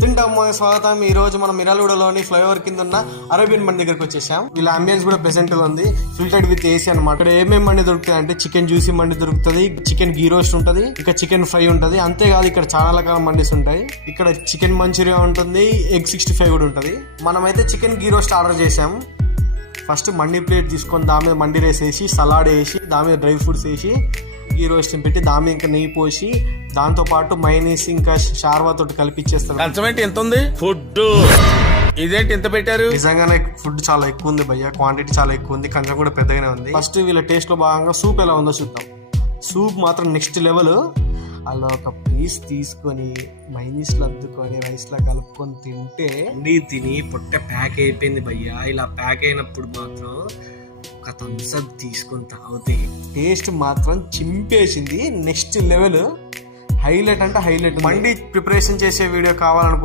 తింటాము స్వాగతం. ఈ రోజు మనం మిరాలగూడలోని ఫ్లైఓవర్ కింద ఉన్న అరేబియన్ మండి దగ్గరకు వచ్చేసాం. వీళ్ళ అంబియన్స్ కూడా ప్రెసెంట్ గా ఉంది, ఫిల్టర్డ్ విత్ ఏసీ అనమాట. ఇక్కడ ఏమేమి మండి దొరుకుతాయి అంటే చికెన్ జ్యూసీ మండి దొరుకుతుంది, చికెన్ గీ రోస్ట్ ఉంటది, ఇంకా చికెన్ ఫ్రై ఉంటది. అంతేకాదు ఇక్కడ చాలా రకాల మండీస్ ఉంటాయి. ఇక్కడ చికెన్ మంచూరియా ఉంటుంది, ఎగ్ 65 కూడా ఉంటది. మనమైతే చికెన్ గీ రోస్ట్ ఆర్డర్ చేసాం. ఫస్ట్ మండి ప్లేట్ తీసుకొని దాని మీద మండి రైస్ వేసి, సలాడ్ వేసి, దాని మీద డ్రై ఫ్రూట్స్ వేసి, గీ రోస్ట్ పెట్టి దాని మీద ఇంకా నెయ్యి పోసి, దాంతో పాటు మైనీస్ ఇంకా షార్వా తోటి కలిపి ఇచ్చేస్తాం. ఎంత ఉంది ఫుడ్? ఇదేంటి ఎంత పెట్టారు? నిజంగానే ఫుడ్ చాలా ఎక్కువ ఉంది భయ్య, క్వాంటిటీ చాలా ఎక్కువ ఉంది, కంచం కూడా పెద్దగానే ఉంది. ఫస్ట్ వీళ్ళ టేస్ట్ లో భాగంగా సూప్ ఎలా ఉందో చూద్దాం. సూప్ మాత్రం నెక్స్ట్ లెవెల్. అలా ఒక పీస్ తీసుకొని మైనీస్ లో అద్దుకొని రైస్ లా కలుపుకొని తింటే తిని పొట్ట ప్యాక్ అయిపోయింది భయ్య. ఇలా ప్యాక్ అయినప్పుడు మాత్రం ఒక థమ్స్ అప్ తీసుకొని తాగితే టేస్ట్ మాత్రం చింపేసింది. నెక్స్ట్ లెవెల్, హైలైట్ అంటే హైలైట్. మండి ప్రిపరేషన్ చేసే వీడియో కావాలనుకుంటే